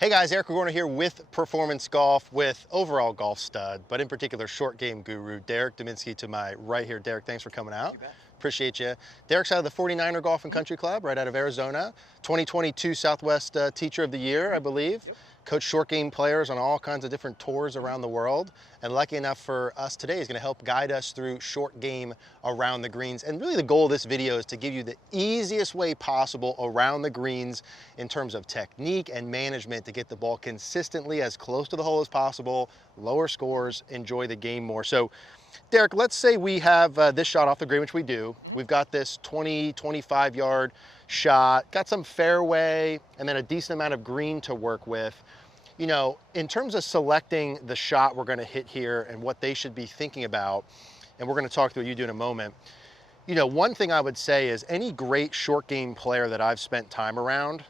Hey guys, Eric Cogorno here with Performance Golf, with overall golf stud, but in particular short game guru, Derek Deminsky to my right here. Derek, thanks for coming out. You bet. Appreciate you. Derek's out of the 49er Golf and Country Club right out of Arizona. 2022 Southwest Teacher of the Year, I believe. Yep. Coach short game players on all kinds of different tours around the world. And lucky enough for us today, he's going to help guide us through short game around the greens. And really the goal of this video is to give you the easiest way possible around the greens in terms of technique and management to get the ball consistently as close to the hole as possible, lower scores, enjoy the game more. So Derek, let's say we have this shot off the green, which we do. We've got this 20, 25 yard shot, got some fairway, and then a decent amount of green to work with. You know, in terms of selecting the shot we're gonna hit here and what they should be thinking about, and we're gonna talk through what you do in a moment. You know, one thing I would say is any great short game player that I've spent time around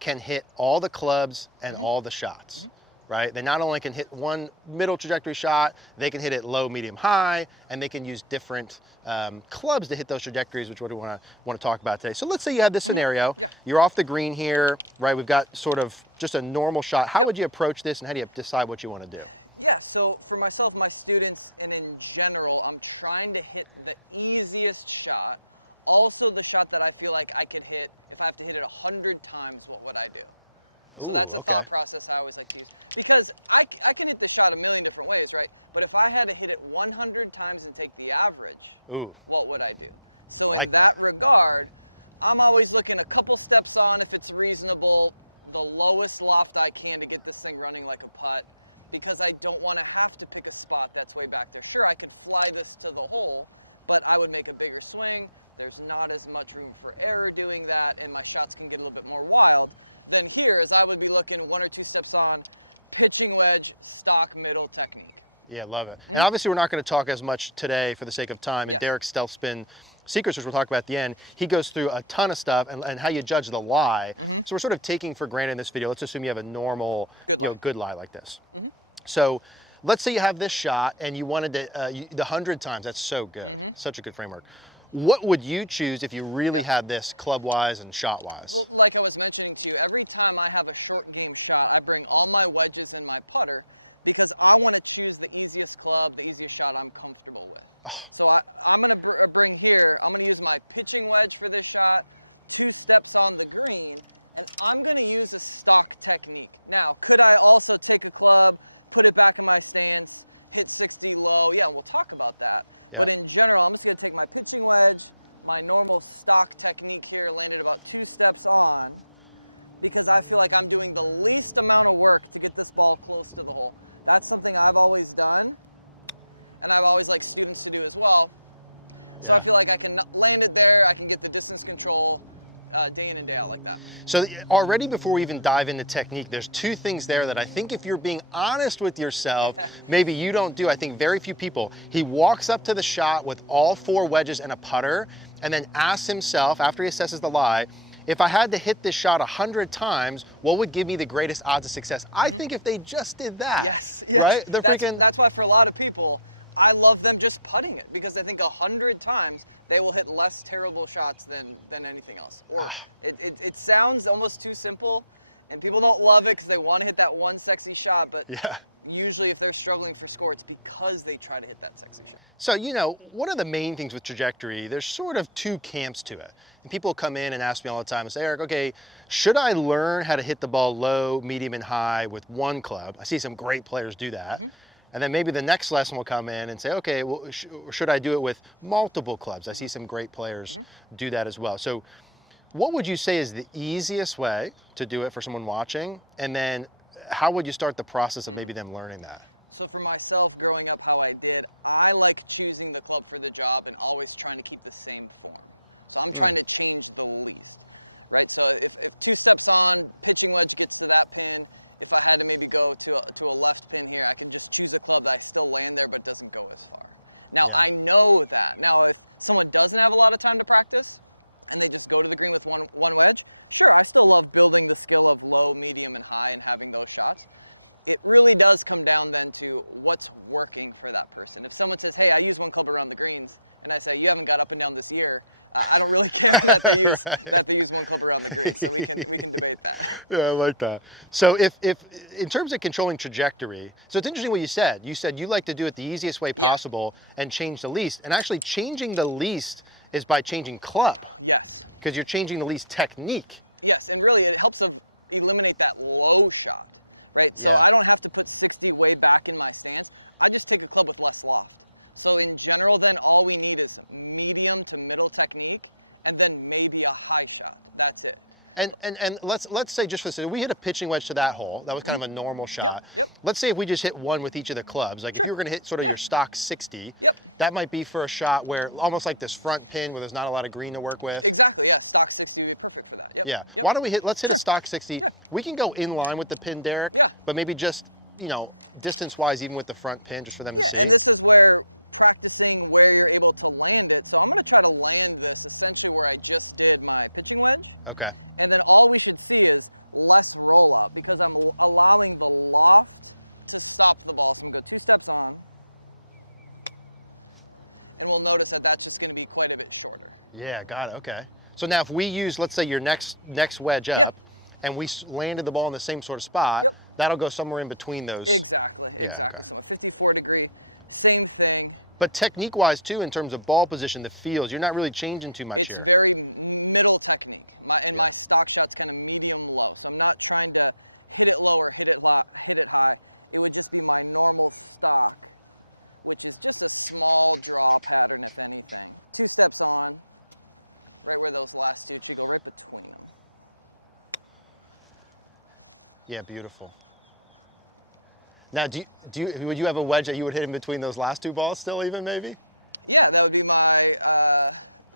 can hit all the clubs and all the shots. Right? They not only can hit one middle trajectory shot, they can hit it low, medium, high, and they can use different clubs to hit those trajectories, which is what we want to talk about today. So let's say you have this scenario, you're off the green here, right? We've got sort of just a normal shot. How would you approach this and how do you decide what you want to do? Yeah, so for myself, my students, and in general, I'm trying to hit the easiest shot. Also the shot that I feel like I could hit, if I have to hit it 100 times, what would I do? Ooh, So that's a okay. thought process I always like to use. Because I can hit the shot a million different ways, right? But if I had to hit it 100 times and take the average, Ooh, what would I do? So like in that regard, I'm always looking a couple steps on if it's reasonable, the lowest loft I can to get this thing running like a putt, because I don't want to have to pick a spot that's way back there. Sure, I could fly this to the hole, but I would make a bigger swing. There's not as much room for error doing that, and my shots can get a little bit more wild. Then here, as I would be looking one or two steps on, pitching wedge, stock middle technique. Yeah, love it. And obviously we're not going to talk as much today for the sake of time. And Derek's stealth spin secrets, which we'll talk about at the end, he goes through a ton of stuff and how you judge the lie. So we're sort of taking for granted in this video. Let's assume you have a normal, good lie like this. So let's say you have this shot and you wanted to, the 100 times, that's so good. Such a good framework. What would you choose if you really had this club-wise and shot-wise? Well, like I was mentioning to you, every time I have a short game shot, I bring all my wedges and my putter because I want to choose the easiest club, the easiest shot I'm comfortable with. So I'm going to bring here, I'm going to use my pitching wedge for this shot, 2 steps on the green, and I'm going to use a stock technique. Now, could I also take the club, put it back in my stance, hit 60 low? Yeah, we'll talk about that. Yeah. But in general, I'm just going to take my pitching wedge, my normal stock technique here, land it about 2 steps on, because I feel like I'm doing the least amount of work to get this ball close to the hole. That's something I've always done, and I've always liked students to do as well. So I feel like I can land it there, I can get the distance control day in and day out like that. So already before we even dive into technique, there's 2 things there that I think if you're being honest with yourself, maybe you don't do. I think very few people. He walks up to the shot with all 4 wedges and a putter and then asks himself, after he assesses the lie, if I had to hit this shot 100 times, what would give me the greatest odds of success? I think if they just did that, right? That's why for a lot of people, I love them just putting it, because I think 100 times they will hit less terrible shots than anything else. Or it sounds almost too simple, and people don't love it because they want to hit that one sexy shot, but usually if they're struggling for score, it's because they try to hit that sexy shot. So, you know, one of the main things with trajectory, there's sort of 2 camps to it. And people come in and ask me all the time and say, Eric, okay, should I learn how to hit the ball low, medium, and high with one club? I see some great players do that. And then maybe the next lesson will come in and say, okay, well, should I do it with multiple clubs? I see some great players do that as well. So what would you say is the easiest way to do it for someone watching? And then how would you start the process of maybe them learning that? So for myself, growing up how I did, I like choosing the club for the job and always trying to keep the same form. So I'm trying to change the least, right? So if 2 steps on, pitching wedge gets to that pin, if I had to maybe go to a left pin here, I can just choose a club that I still land there but doesn't go as far. Now, I know that. Now, if someone doesn't have a lot of time to practice and they just go to the green with one wedge, sure, I still love building the skill of low, medium, and high and having those shots. it really does come down then to what's working for that person. If someone says, hey, I use one club around the greens, and I say, you haven't got up and down this year, I don't really care that they use, Right. that they use one club around the greens, so we can debate that. Yeah, I like that. So if in terms of controlling trajectory, so it's interesting what you said. You said you like to do it the easiest way possible and change the least. And actually changing the least is by changing club, Yes. because you're changing the least technique. Yes, and really it helps eliminate that low shot, right? Yeah. So I don't have to put 60 way back in my stance. I just take a club with less loft. So in general, then all we need is medium to middle technique, and then maybe a high shot. That's it. And let's say just for this, we hit a pitching wedge to that hole. That was kind of a normal shot. Yep. Let's say if we just hit one with each of the clubs, like if you were going to hit sort of your stock 60, Yep. that might be for a shot where almost like this front pin where there's not a lot of green to work with. Exactly. Yeah. Stock 60 would be perfect for that. Yep. Yeah. Yep. Why don't we let's hit a stock 60. We can go in line with the pin, Derek, Yeah. but maybe just, distance-wise, even with the front pin, just for them to see. This is where practicing where you're able to land it. So I'm going to try to land this essentially where I just did my pitching wedge. Okay. And then all we should see is less roll up because I'm allowing the loft to stop the ball. So the 2 steps on. And we'll notice that that's just going to be quite a bit shorter. Yeah, got it. Okay. So now if we use, let's say, your next wedge up, and we landed the ball in the same sort of spot, that'll go somewhere in between those. Exactly. Yeah, okay. 54-degree, same thing. But technique-wise, too, in terms of ball position, the feels, you're not really changing too much It's here. very middle technique. Yeah. My stock shot's kind of medium low. So I'm not trying to hit it low or hit it low, hit it high. It would just be my normal stop, which is just a small draw pattern if anything. 2 steps on, right where those last two go right between. Yeah, beautiful. Now, would you have a wedge that you would hit in between those last 2 balls still even, maybe? Yeah, that would be my,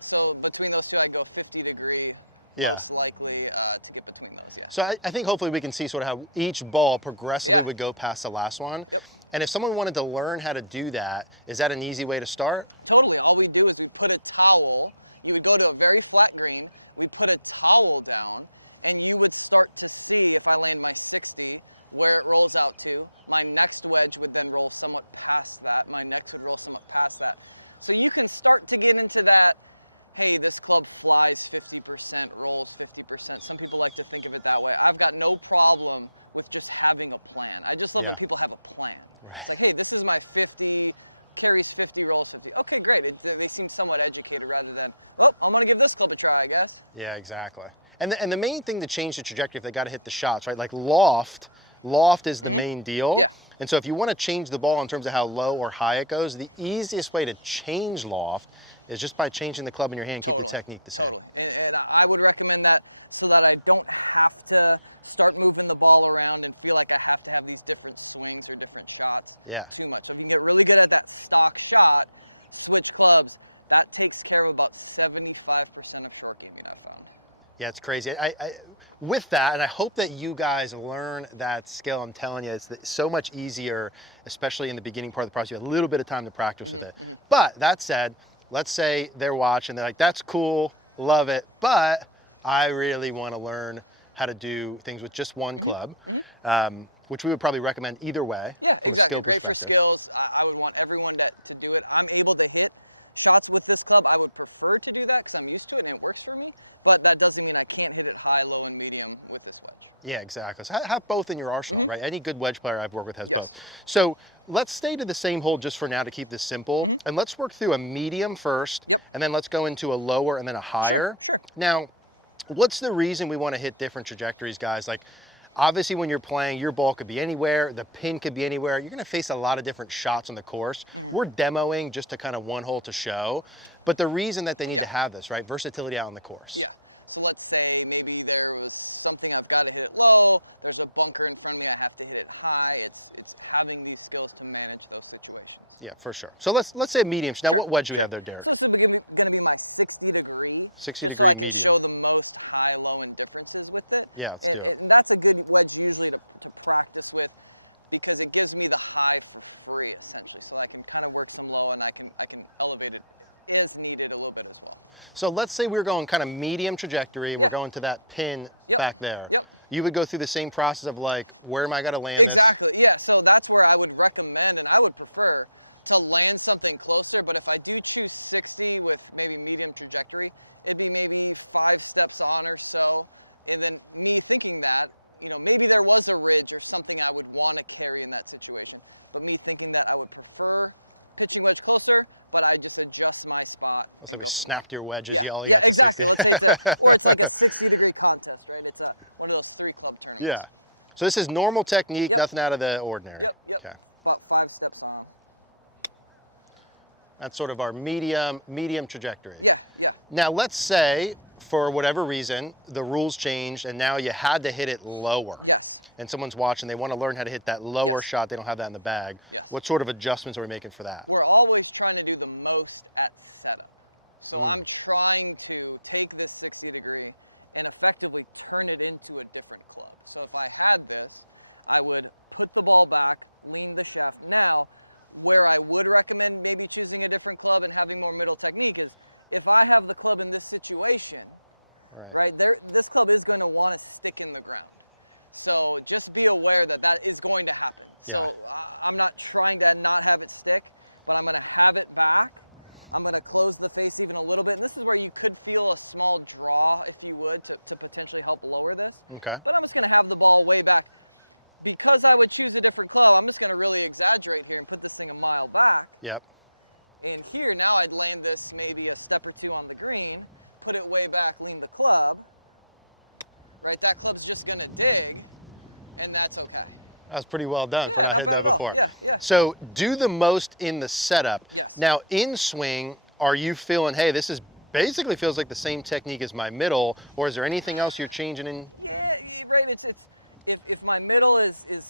so between those two I'd go 50-degree. Yeah. Most likely to get between those, yeah. So I think hopefully we can see sort of how each ball progressively would go past the last one. And if someone wanted to learn how to do that, is that an easy way to start? Totally. All we do is we put a towel. You would go to a very flat green. We put a towel down, and you would start to see if I land my 60, where it rolls out to. My next wedge would then roll somewhat past that. My next would roll somewhat past that. So you can start to get into that, hey, this club flies 50%, rolls 50%. Some people like to think of it that way. I've got no problem with just having a plan. I just love when people have a plan. Right. It's like, hey, this is my 50, carries 50, rolls 50. Okay, great. They seem somewhat educated rather than, oh, I'm going to give this club a try, I guess. Yeah, exactly. And the main thing to change the trajectory, if they got to hit the shots, right? Like loft is the main deal. Yeah. And so if you want to change the ball in terms of how low or high it goes, the easiest way to change loft is just by changing the club in your hand, keep the technique the same. And I would recommend that so that I don't have to start moving the ball around and feel like I have to have these different swings or different shots. Yeah. Too much. So if we get really good at that stock shot, switch clubs, that takes care of about 75% of short gaming I've found. Yeah, it's crazy. With that, and I hope that you guys learn that skill. I'm telling you, it's so much easier, especially in the beginning part of the process. You have a little bit of time to practice with it. But that said, let's say they're watching, they're like, that's cool, love it, but I really want to learn how to do things with just one club, which we would probably recommend either way from a skill perspective. Great for skills. I would want everyone to do it. I'm able to hit shots with this club. I would prefer to do that because I'm used to it and it works for me, but that doesn't mean I can't hit it high, low, and medium with this wedge. Yeah, exactly. So have both in your arsenal, right? Any good wedge player I've worked with has both. So let's stay to the same hole just for now to keep this simple. And let's work through a medium first, and then let's go into a lower and then a higher. Now, what's the reason we want to hit different trajectories, guys? Like, obviously when you're playing, your ball could be anywhere, the pin could be anywhere. You're going to face a lot of different shots on the course. We're demoing just to kind of one hole to show. But the reason that they need to have this, right? Versatility out on the course. Yeah. So let's say maybe there was something I've got to hit low, there's a bunker in front of me, I have to hit it high. It's having these skills to manage those situations. Yeah, for sure. So let's say medium. Now, what wedge do we have there, Derek? This is going to be my 60-degree. 60-degree medium. Show the most high, low, and differences with it. Yeah, let's do it. That's a good wedge usually to practice with because it gives me the high free essentially, so I can kind of work some low and I can elevate it as needed a little bit as well. So let's say we're going kind of medium trajectory and we're going to that pin back there. You would go through the same process of like, where am I going to land this? Exactly, yeah. that's where I would recommend and I would prefer to land something closer. But if I do choose 60 with maybe medium trajectory, it'd be maybe 5 steps on or so. And then me thinking that, you know, maybe there was a ridge or something I would want to carry in that situation. But me thinking that I would prefer pitching wedge closer, but I just adjust my spot. Looks like we snapped your wedges. You only got to 60. Exactly. It's like a 60-degree contest, right? It's one of those 3 club turns. Yeah. So this is normal technique, nothing out of the ordinary. Yep. Okay. About 5 steps on. That's sort of our medium trajectory. Yeah. Now let's say, for whatever reason, the rules changed and now you had to hit it lower. Yes. And someone's watching, they want to learn how to hit that lower shot, they don't have that in the bag. Yes. What sort of adjustments are we making for that? We're always trying to do the most at setup. So I'm trying to take this 60 degree and effectively turn it into a different club. So if I had this, I would flip the ball back, lean the shaft. Now, where I would recommend maybe choosing a different club and having more middle technique is if I have the club in this situation, right there, this club is going to want to stick in the ground. So just be aware that that is going to happen. Yeah. So I'm not trying to not have it stick, but I'm going to have it back. I'm going to close the face even a little bit. And this is where you could feel a small draw, if you would, to potentially help lower this. Okay. Then I'm just going to have the ball way back. Because I would choose a different club, I'm just going to really exaggerate and put this thing a mile back. Yep. And here, now I'd land this maybe a step or 2 on the green, put it way back, lean the club. Right, that club's just going to dig, and that's okay. That was pretty well done for not hitting that before. Yeah. So do the most in the setup. Yes. Now in swing, are you feeling, hey, this is basically feels like the same technique as my middle, or is there anything else you're changing in? Yeah, right. If my middle is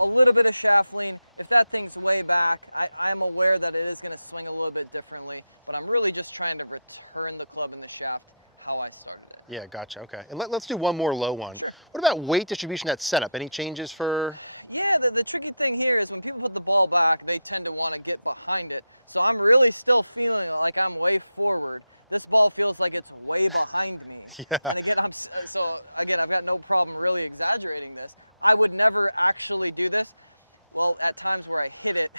a little bit of shaft lean, if that thing's way back, I'm aware that it is going to swing a little bit differently, but I'm really just trying to return the club and the shaft how I started. Yeah, gotcha. Okay. And let's do one more low one. What about weight distribution at setup? Any changes for? Yeah, the tricky thing here is when people put the ball back, they tend to want to get behind it. So I'm really still feeling like I'm way forward. This ball feels like it's way behind me. Yeah. And so I've got no problem really exaggerating this. I would never actually do this. Well, at times where I hit it,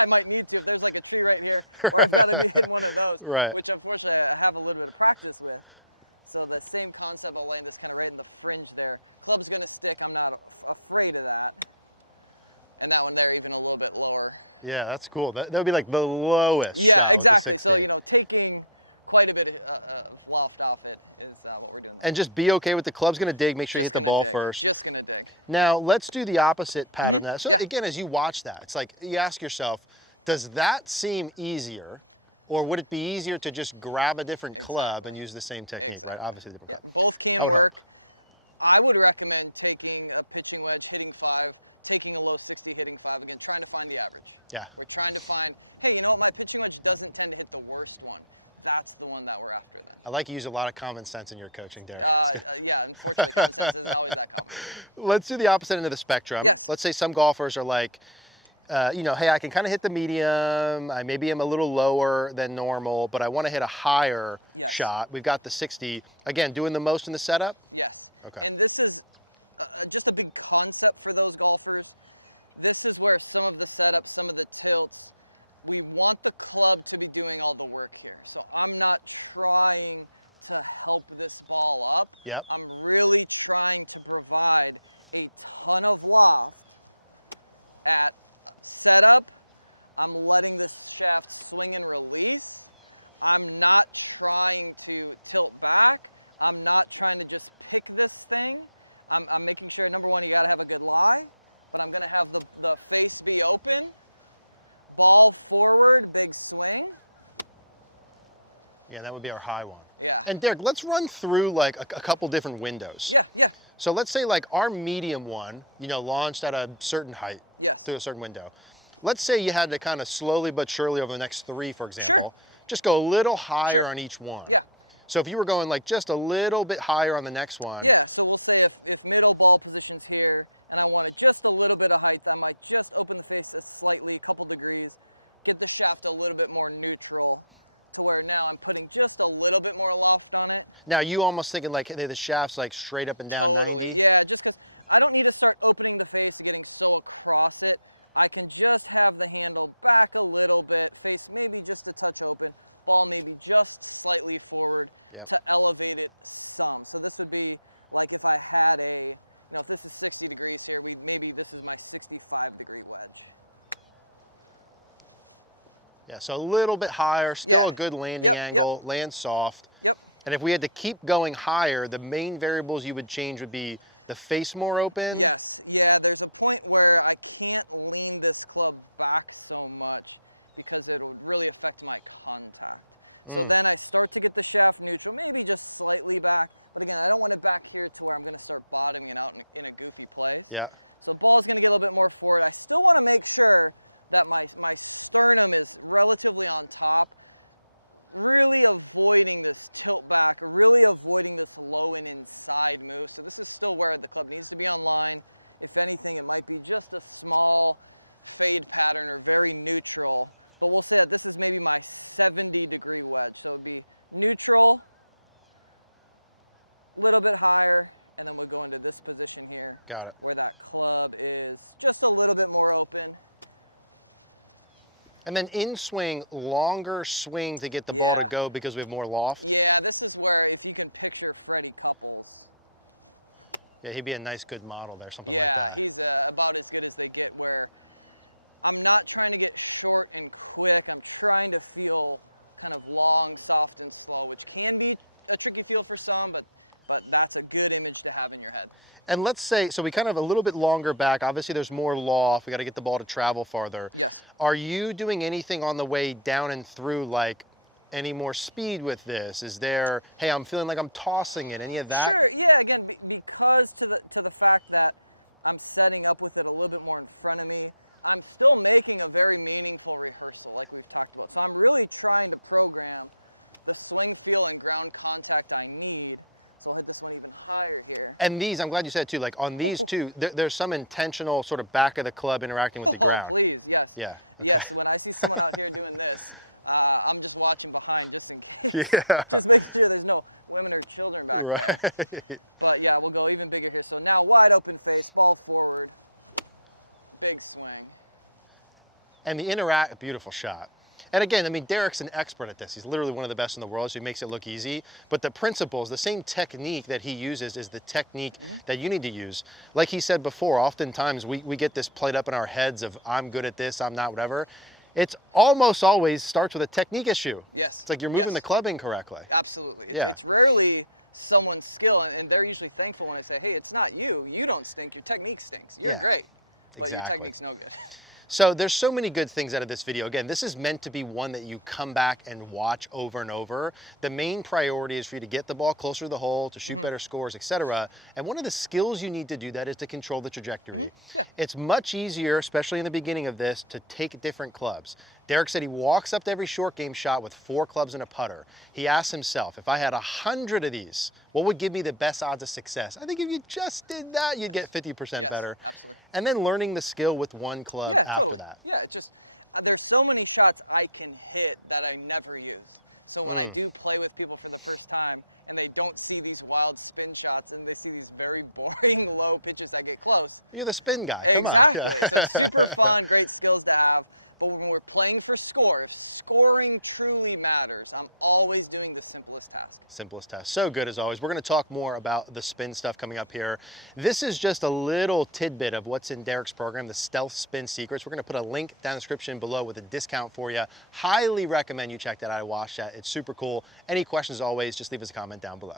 I might need to. There's like a tree right here. Or I'd rather be hitting one of those, Right. which unfortunately I have a little bit of practice with. So the same concept of laying this kind of right in the fringe there. Club's going to stick. I'm not afraid of that. And that one there even a little bit lower. Yeah, that's cool. That would be like the lowest shot with the exactly. 60. So, taking quite a bit of loft off it is what we're doing. And just be okay with the club's going to dig. Make sure you hit the ball first. Just going to dig. Now let's do the opposite pattern of that. So again, as you watch that, it's like you ask yourself, does that seem easier? Or would it be easier to just grab a different club and use the same technique, right? Obviously a different club. Both can I would work. hope. I would recommend taking a pitching wedge, hitting 5, taking a low 60, hitting 5. Again, trying to find the average. Yeah. We're trying to find, hey, you know what, my pitching wedge doesn't tend to hit the worst one. That's the one that we're after. I like you use a lot of common sense in your coaching, Derek. Yeah, unfortunately, it's always that complicated. Let's do the opposite end of the spectrum. Let's say some golfers are like, hey, I can kind of hit the medium. I maybe am a little lower than normal, but I want to hit a higher shot. We've got the 60. Again, doing the most in the setup? Yes. Okay. And this is just a big concept for those golfers. This is where some of the setups, some of the tilts, we want the club to be doing all the work here. So I'm not trying to help this ball up. Yep. I'm really trying to provide a ton of loft at setup. I'm letting this shaft swing and release. I'm not trying to tilt back. I'm not trying to just pick this thing. I'm making sure, number one, you got to have a good lie, but I'm going to have the face be open, ball forward, big swing. Yeah, that would be our high one. Yeah. And Derek, let's run through like a couple different windows. Yeah. So let's say like our medium one, launched at a certain height through a certain window. Let's say you had to kind of slowly but surely over the next 3, for example, just go a little higher on each one. Yeah. So if you were going like just a little bit higher on the next one. Yeah, so we'll say if middle ball position's here and I wanted just a little bit of height, I might just open the face slightly, a couple degrees, get the shaft a little bit more neutral to where now I'm putting just a little bit more loft on it. Now you almost thinking like the shaft's like straight up and down 90? Yeah, just 'cause I don't need to start opening the face and getting so across it. I can just have the handle back a little bit, face maybe just a touch open, ball maybe just slightly forward to elevate it some. So this would be like if I had a, this is 60 degrees here, maybe this is my 65-degree wedge. Yeah, so a little bit higher, still a good landing angle, land soft. Yep. And if we had to keep going higher, the main variables you would change would be the face more open. Yes. Yeah, there's a point where I can't lean this club back so much because it will really affect my contact. So then I start to get the shaft neutral, maybe just slightly back. But again, I don't want it back here to where I'm going to start bottoming out in a goofy play. Yeah. The ball's going to get a little bit more forward. I still want to make sure that my sternum is relatively on top, really avoiding this tilt back, really avoiding this low and inside move. So this is still where the club needs to be on line. If anything, it might be just a small fade pattern, very neutral. But we'll say that this is maybe my 70-degree wedge. So it'll be neutral, a little bit higher, and then we'll go into this position here. Got it. Where that club is just a little bit more open. And then in swing, longer swing to get the ball to go because we have more loft. Yeah, this is where if you can picture Freddie Couples. Yeah, he'd be a nice, good model there, something like that. He's about as good as they get, where I'm not trying to get short and quick. I'm trying to feel kind of long, soft, and slow, which can be a tricky feel for some, but that's a good image to have in your head. And let's say, so we kind of a little bit longer back. Obviously, there's more loft. We got to get the ball to travel farther. Yeah. Are you doing anything on the way down and through, like any more speed with this? Is there, hey, I'm feeling like I'm tossing it, any of that? Yeah, again, because to the fact that I'm setting up with it a little bit more in front of me, I'm still making a very meaningful reversal, like we talked about. So I'm really trying to program the swing feel and ground contact I need. So I hit this one even higher here. And these, I'm glad you said too, like on these two, there's some intentional sort of back of the club interacting with the ground. Please, yes. Yeah, okay. Yes, when I see someone out here doing this, I'm just watching behind this one. Yeah. Just making sure there's no women or children back there. Right. But yeah, we'll go even bigger here. So now wide open face, ball forward, big swing. And the beautiful shot. And again, I mean, Derek's an expert at this. He's literally one of the best in the world, so he makes it look easy. But the principles, the same technique that he uses is the technique that you need to use. Like he said before, oftentimes we get this played up in our heads of I'm good at this, I'm not, whatever. It's almost always starts with a technique issue. Yes. It's like you're moving the club incorrectly. Absolutely. Yeah. It's rarely someone's skill, and they're usually thankful when I say, hey, it's not you. You don't stink. Your technique stinks. You're great. But Exactly. your technique's no good. So there's so many good things out of this video. Again, this is meant to be one that you come back and watch over and over. The main priority is for you to get the ball closer to the hole, to shoot better scores, etc. And one of the skills you need to do that is to control the trajectory. It's much easier, especially in the beginning of this, to take different clubs. Derek said he walks up to every short game shot with 4 clubs and a putter. He asks himself, if I had 100 of these, what would give me the best odds of success? I think if you just did that, you'd get 50% better. Absolutely. And then learning the skill with one club after that. Yeah, it's just, there's so many shots I can hit that I never use. So when I do play with people for the first time and they don't see these wild spin shots and they see these very boring low pitches that get close. You're the spin guy, come on. Yeah. So it's super fun, great skills to have. But when we're playing for score, if scoring truly matters, I'm always doing the simplest task. Simplest task. So good as always. We're going to talk more about the spin stuff coming up here. This is just a little tidbit of what's in Derek's program, the Stealth Spin Secrets. We're going to put a link down in the description below with a discount for you. Highly recommend you check that out. I watched that. It's super cool. Any questions, as always, just leave us a comment down below.